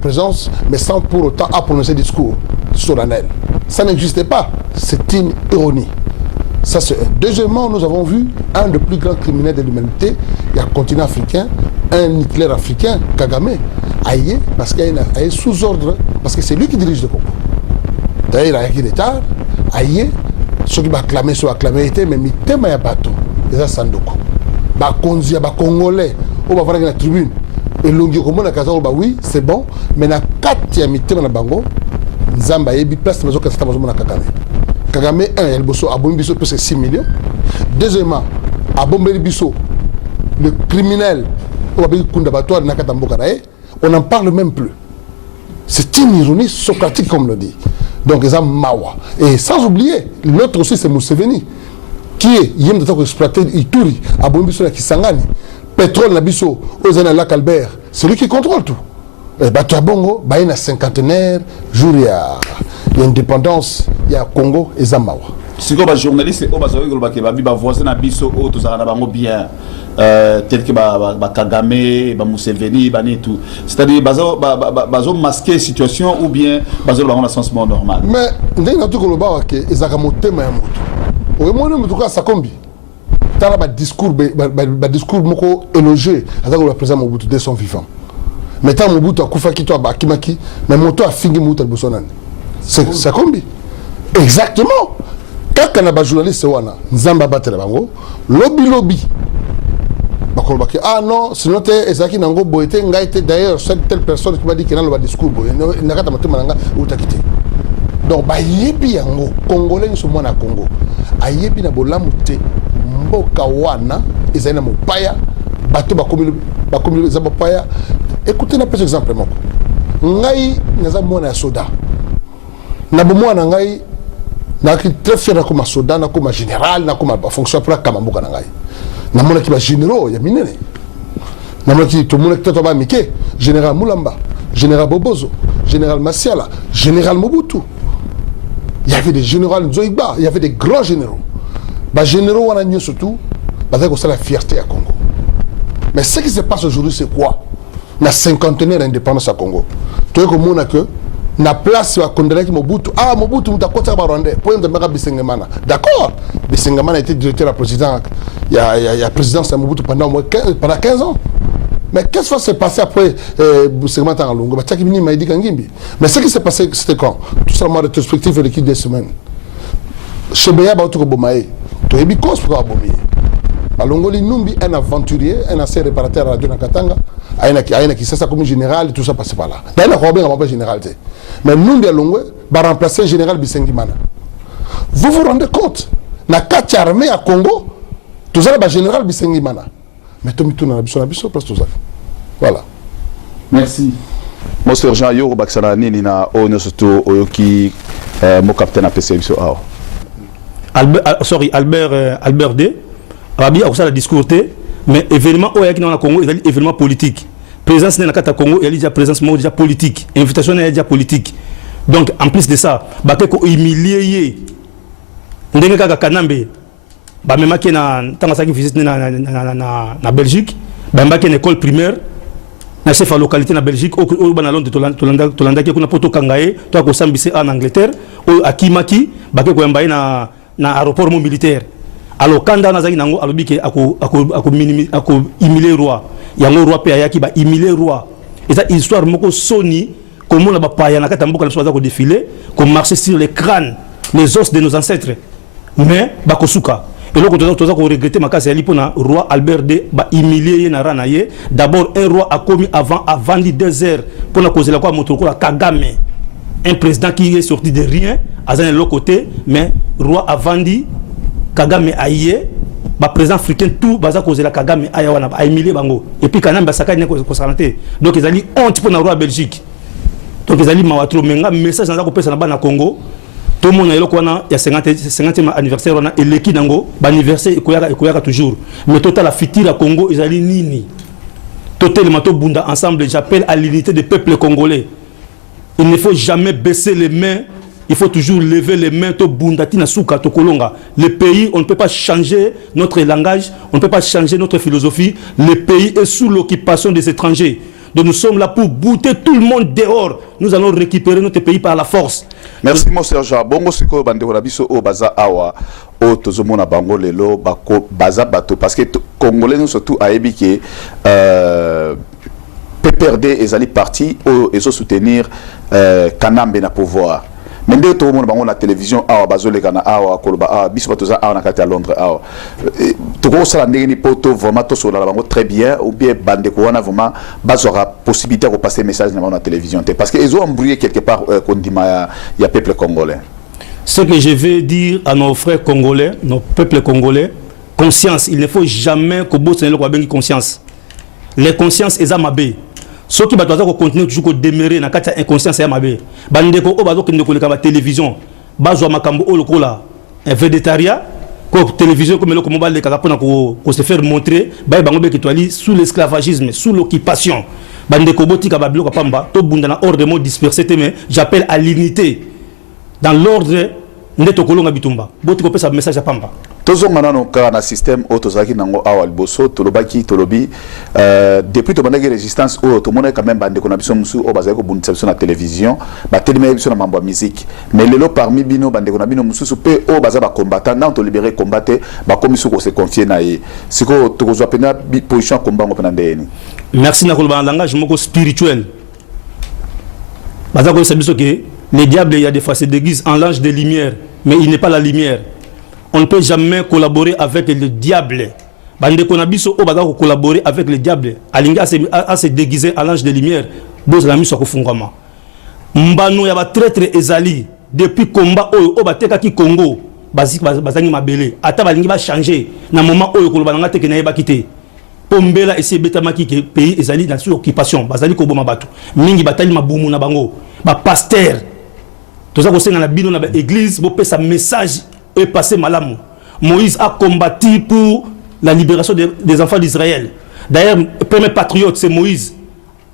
présence, mais sans pour autant prononcer des discours solennels. Ça n'existait pas. C'est une ironie. Ça, c'est un. Deuxièmement, nous avons vu un des plus grands criminels de l'humanité, il y a un continent africain, un Hitler africain, Kagame, aïe, parce qu'il est sous ordre, parce que c'est lui qui dirige le Congo. D'ailleurs, il y a l'État, aïe, ceux qui vont acclamer, sont acclamés, mais il y a un bateau, et ça, Sandoko. Il y a des Congolais, on va voir dans la tribune. Et l'on dit oui, c'est bon, mais il y a 4 qui ont bango, Nzamba yebi place mazo kasta mazo mona Kagame. Kagame 1 el bosso abombi biso presque 6 millions. Deuxièmement, abombi biso le criminel on n'en parle même plus. C'est une ironie socratique comme le dit. Donc ils ont mawa. Et sans oublier, l'autre aussi c'est Museveni qui est il y a exploité Ituri, abombi biso la Kisangani. Pétrole na biso aux lac Albert, c'est lui qui contrôle tout. Bato Bongo, il y a cinquantenaire, jour il y a l'indépendance, il y a Congo et Zamawa. Si vous êtes journaliste, vous êtes voisin à Bisso, vous êtes bien, tel que Kagame, Museveni, et tout. C'est-à-dire, vous avez masqué la situation ou bien vous avez un sensement normal. Mais, vous avez dit que vous avez un thème. Vous avez dit que ça combi. Vous avez un discours élogieux à le président Mobutu de son vivant. Mais tant Mobutu a koufa ki to ba kimaki, mais moto a fingi Mobutu Bosonan. C'est combi. Exactement. Quand on a un journaliste wana, Nzamba batela bango, lobby. Bakolbaki ah non, sinon te ezaki nango boité ngaite d'ailleurs cette telle personne qui m'a dit qu'il a le discours boy, nakata matema nanga utakité. Donc ba yebi yango congolais so mona Congo. Ayebi na bolamu te mboka wana ezana mopaya bato bakomi zabopaya. Écoutez un petit exemple. Ngai naza mwana soda. Na bomwana ngai na ki très fier comme soda na comme général na comme fonction pour kamamboka ngai. Na mona ki ba généraux ya minene. Na mona ki to mona ki to ba mike, général Mulamba, général Bobozo, général Masiala, général Mobutu. Il y avait des généraux Nzoïba, il y avait des grands généraux. Ba généraux wana nyo surtout, parce que c'est la fierté à Congo. Mais ce qui se passe aujourd'hui c'est quoi? Na cinquantenaire d'indépendance à Congo. Tu vois comment que na place à condamner Mobutu. Ah Mobutu mutakota ba Rwanda. Pour de Maka Bisengamana. D'accord. Bisengamana était directeur de la présidence. Il y a présidence à Mobutu pendant 15 ans. Mais qu'est-ce qui s'est passé après Bisengamana en Longo? Mais ce qui s'est passé c'était quand? Tout simplement rétrospective de l'équipe des semaines. Chebeya ba otuko bomae. To ebi cause pour abomi. Balongoli Numbi, un aventurier, un ancien réparateur à Radio Nakatanga, Aïna qui sait comme général, tout ça passe par là. D'ailleurs, on a pas généralité. Mais Numbi à Longwe va remplacer le général Bisengimana. Vous vous rendez compte? Na 4 armées à Congo, tout ça, le général Bisengimana. Mais tout le monde a besoin de tout ça. Voilà. Merci. Mon sergent Yo Baksana Nina Onosoto Oyoki, mon capitaine a PC. Albert D. Rabi a la discours, mais événement au Congo, il y a événement politique. Présence dans le Congo, il y a déjà présence déjà politique. Invitation il y a déjà politique. Donc en plus de ça, il y a humilié. Il y a Kanambe, même qui na visite na Belgique, il y a une école primaire, na chef à localité na Belgique, au Banalon de Tolanda qui a poto Kangaye, toi ko sambisi en Angleterre, au Akimaki, il y a un aéroport militaire. Alors quand on a dit nango alobi ke ako humilier roi yango roi pe ayaki ba humilier roi et ça histoire moko soni comment la ba paya na kata mboka na soza ko défiler comme marcher sur les crânes les os de nos ancêtres mais ba kosuka et là quand on regretter makasi ali pona roi Albert D ba humilier na rana ye d'abord un roi a commis avant dit 2 heures pour na causer la quoi moto la Kagame un président qui est sorti de rien à un autre côté mais roi a vendu Kagame aïe, le président africain tout baza cause la Kagame aïe wana a humilié bango et puis quand même basaka ne ko santé donc ils allaient honte pour na roi Belgique donc ils allaient mawatro menga message dans ko pesa na bana Congo tout le monde eloko wana ya 50e anniversaire wana eleki nango ba anniversaire ekoyaka toujours mais total la futur à Congo ils allaient nini totalement to bunda ensemble j'appelle à l'unité des peuples congolais il ne faut jamais baisser les mains. Il faut toujours lever les mains to bundatina suka to kolonga. Le pays, on ne peut pas changer notre langage, on ne peut pas changer notre philosophie. Le pays est sous l'occupation des étrangers. Donc nous sommes là pour bouter tout le monde dehors. Nous allons récupérer notre pays par la force. Merci mon sergent. Bongo siko bandeko na biso o baza awa o tozomona bango lelo bako baza bato parce que congolais nous surtout ayebi ke PPRD ezali parti o ezo soutenir Kanambe na pouvoir. Mais dès que tout le la télévision, awa bazole kana awa koloba awa biso batoza awa na kati à Londres awa. Tout ko sala ndenge ni poto vraiment to sola bango très bien ou bien bande ko wana vraiment bazora possibilité de passer message na la télévision parce que ils ont embrouillé quelque part kondima ya peuple congolais. Ce que je veux dire à nos frères congolais, nos peuples congolais, conscience, il ne faut jamais que bosse ne le conscience. Les consciences ezamabe. Ceux qui vont continuer toujours à demeurer dans la inconscience et amabe. Bandeko o bazo kende ko la télévision, bazo makambo o lokola un végétarien, ko télévision comme le combat le kaka pour se faire montrer, ba bango be kitwali sous l'esclavagisme, sous l'occupation. Bandeko botika ba biloko pamba, to bunda na ordre mot dispersé mais j'appelle à l'unité dans l'ordre ndeto kolonga bitumba. Botiko pesa message à pamba. Tozonga nano ka na système otozaki nango awa liboso tolobaki tolobi depuis to bandaki résistance o to mona quand même bande kona biso musu o bazaki ko bundisa biso na télévision ba télémé biso na mambo ya musique mais lelo parmi bino bande kona bino musu pe o baza ba combattant dans to libérer combattre ba komisu ko se confier na ye siko to kozwa pena position combat ngo pena ndeni. Merci na kolba langage moko spirituel. Baza ko sabiso ke le diable il y a des fois se déguise en l'ange de lumière mais il n'est pas la lumière. On ne peut jamais collaborer avec le diable. Bande konabiso o baza ko collaborer avec le diable. Alinga a se déguiser à l'ange de lumière. Boz la miso ko fungama. Mbano ya ba traître ezali depuis combat o bateka ki Congo. Bazangi mabele. Ata balingi ba changer na moment o ko balanga te ke na yeba kité. Pombela essayer betamaki ke pays ezali dans sous occupation. Bazali ko boma batu. Mingi batali mabumu na bango. Ba pasteur. Toza ko senga na bino na ba église bo pesa message est passé malamu. Moïse a combattu pour la libération des enfants d'Israël. D'ailleurs, le premier patriote, c'est Moïse.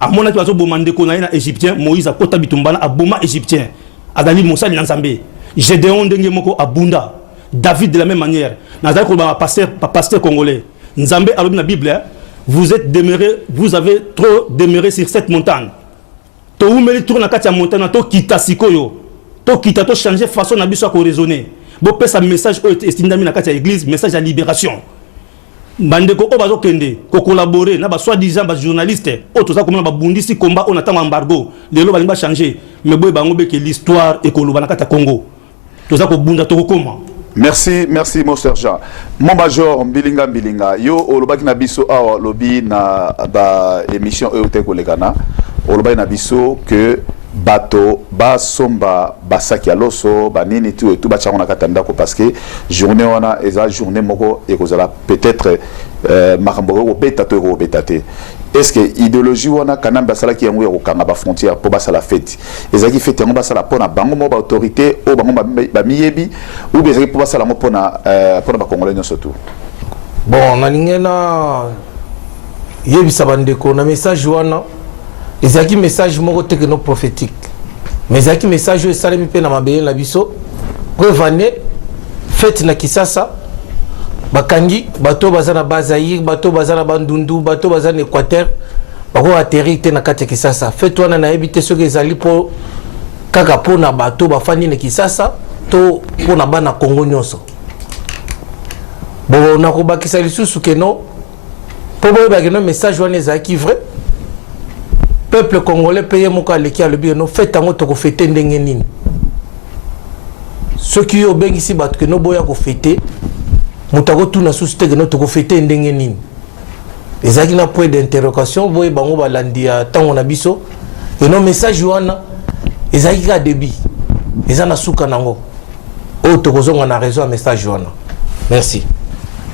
À mon avis, il y a égyptien. Moïse a kota bitumbana a boma égyptien. Adali Moussa Nanzambe. Gédéon Dengemoko a Bunda. David de la même manière. Nazali Kolba pasteur congolais. Nzambe a dans la Bible. Vous avez trop demeuré sur cette montagne. To umeli tourna katia montagne to kita sikoyo. To kita to changer façon na biso ko raisonner. Bo pesa message estindami na katia église, message à libération. Bandeko o bazo kende ko collaborer na ba soi-disant ba journaliste o to za ko ba bundisi combat on attend embargo. Lelo ba changer mais boy bango be que l'histoire et ko lobana kata Congo. To za ko bunda to koma. Merci mon sergent. Mon major Mbilinga yo olobaki na biso awa lobi na ba émission EOT kolekana. Olobaki na biso que bato basomba basaki aloso banini tout et tout bachana katanda ko parce que journée wana eza journée moko et kozala peut-être makambo ko beta to ko betate. Est-ce que idéologie wana kanamba sala ki yango ko kanga ba frontière pour basala fête ezaki fête yango basala pona bango mo ba autorité o bango ba miyebi ou bien pour basala mo pona ba congolais surtout. Bon na lingena yebisa bandeko na message wana ezaki message moko tekno prophétique mais ezaki message o salemi pe na mabeye na biso prevane fête na Kisasa bakangi bato bazana bazaïr bato bazana bandundu bato bazana Équateur bako atterrir te na kati Kisasa fête wana na ebité soki ezali po kaka po na bato bafandi na Kisasa to po na bana Congo nyonso bon na ko bakisa lisusu keno po boye bakeno message wana ezaki vrai peuple congolais payé moko aleki alobi no fête tango to ko fêter ndenge nini ceux qui ont bengi si bato que no boya ko fêter mutako tuna susite que no to ko fêter ndenge nini ezaki na point d'interrogation boye bango balandi ya tango na biso et no message wana ezaki ka débit ezana suka nango o to ko zonga na raison message wana merci.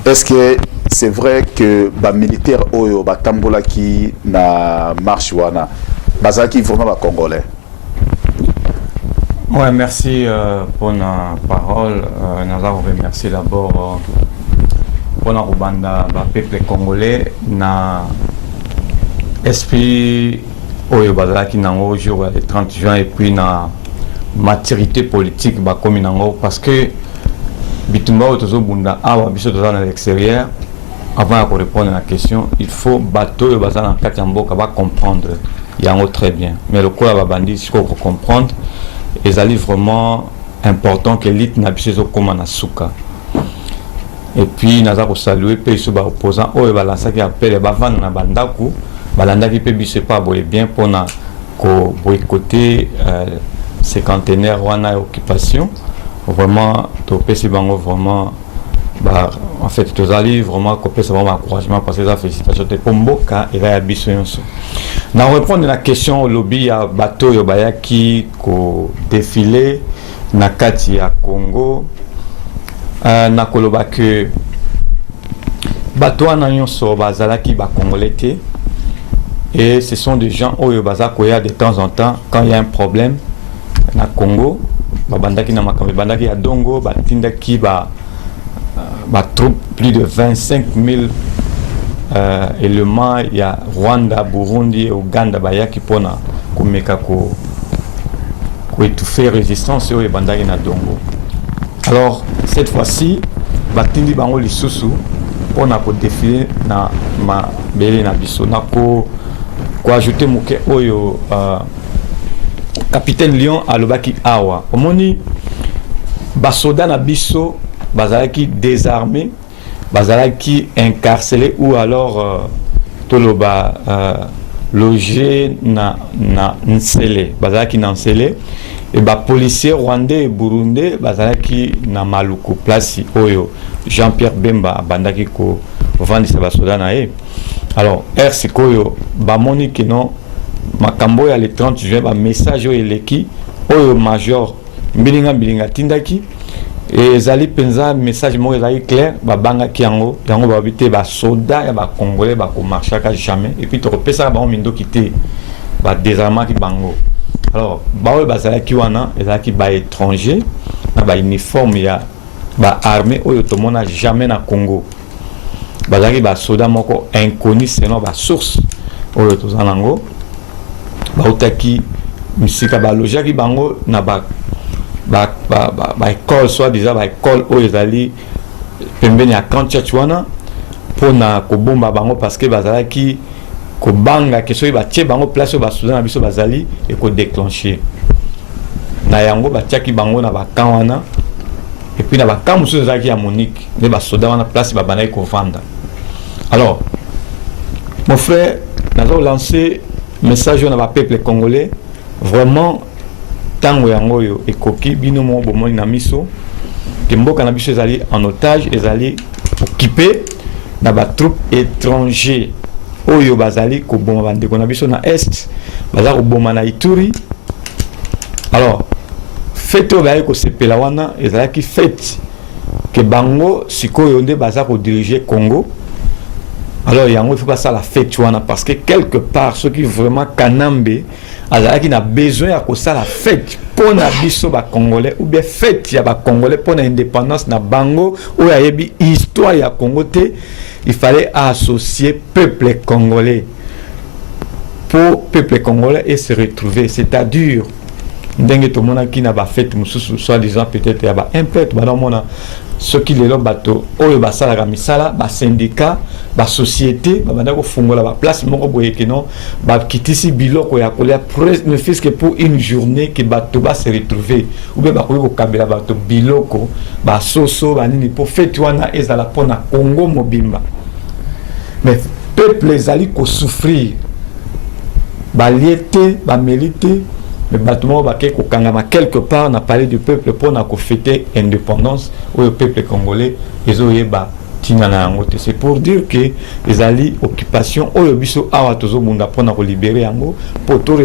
Est-ce que c'est vrai que les militaires oyo batambola qui na marche wana bazaki vraiment ba congolais? Ouais, merci pour la parole. Nous remercie d'abord pour la Rwanda, le peuple congolais, na esprit oyo bazaki nango jour le 30 juin et puis na maturité politique ba komi nango parce que bitumba otozo bunda awa biso toza na l'extérieur avant de répondre à la question, il faut bateau le bazar en Katiamboka va comprendre. Il y a un autre très bien. Mais le coup à Babandi, il faut comprendre. Et ça est vraiment important que l'élite n'a pas comme un asuka. Et puis, nous avons salué les opposants. Oh, ça qui appelle les bavans na bandaku. Balanda qui peut pas bien pour boycotter cinquantenaire ou en occupation. Vraiment, tu peux vraiment. Bah, en fait, tu as vraiment copié vraiment encouragement parce que ça félicitations de Pomboka et là il y a na répondre à la question au lobby à bateau yobaya qui ko défilé na kati ya Congo na koloba que bateau na nyonso bazala ki ba congolais et ce sont des gens au yobaza koya de temps en temps quand il y a un problème na Congo babandaki na makambe bandaki ya dongo batindaki ba troupe plus de 25 000 éléments. Il y a Rwanda, Burundi et Ouganda qui pona kumeka ko étouffer résistance au bandaki na dongo. Alors cette fois-ci, batindi bango lisusu pona ko défiler na ma belé na biso na ko ajouter muke oyo capitaine Lion alobaki awa. Omoni basoda na biso bazalaki désarmé, bazalaki incarcéré ou alors toloba logé na nsele, bazalaki na nsele et ba policiers rwandais et burundais bazalaki na maluku place oyo Jean-Pierre Bemba bandaki ko vandisa basoda na e. Alors RC koyo ba moni que non makambo ya le 30 juin ba message oyo eleki oyo major mbilinga tindaki. Et zali penza message mo ezali clair babanga kiango yango babité ba soda ya ba congolais ba ko marchaka jamais et puis to repesa ba mindo kité ba désarmement ki bango. Alors ba bazala ki wana ezali ba étranger na ba uniforme ya ba armée oyo to mona jamais na Congo. Bazali ba soda moko inconnu selon ba source oyo to zanango ba utaki misika ba lojaki bango na ba école soit déjà école où ils allaient pembeni à Kanchachwana pour na kobomba bango parce que bazala ki kobanga que soit batie bango place au basoudan na biso bazali et ko déclencher na yango batiaki bango na bakanwana et puis na bakamuso zaki ya Monique ne basoda wana place babana ko vanda. Alors mon frère nous lancé message na ba peuple congolais vraiment tango yango yo ekoki bino mo bomoni na miso ke mboka na biso ezali en otage ezali occupé na ba troupe étranger oyo bazali ko bomba bandeko na biso na est bazali ko bomba na Ituri. Alors fête oyo bazali ko sepela wana ezali ki fête ke bango sikoyo nde bazali ko diriger Congo. Alors yango il faut pas ça la fête wana parce que quelque part ceux qui vraiment kanambe alors qui a besoin à ça la fête pour na biso ba congolais ou bien fête ya ba congolais pour l'indépendance na bango ou ya yebi histoire ya Congo te il fallait associer peuple congolais pour peuple congolais et se retrouver c'est-à-dire ndenge to mona ki na ba fête mususu soit disant peut-être ya ba implet ba mona ce qui les bateau oyo basala ka misala ba syndicat ba société ba banda ko fungola ba place moko boye que non ba kitisi biloko ya kolia ne fût-ce que pour une journée que bateau ba se retrouver ou bien ba ko kabela bateau biloko ba soso ba nini pour fête wana ezala pona Congo mobimba mais peuple ezali ko souffrir ba liete ba mériter mais bâtiment baké ko kangama quelque part on a parlé du peuple pour na ko fêter indépendance ou le peuple congolais ezoyeba tingana yango te c'est pour dire que les alliés occupation oyo biso awa tozo bunda pour na ko libérer yango pour to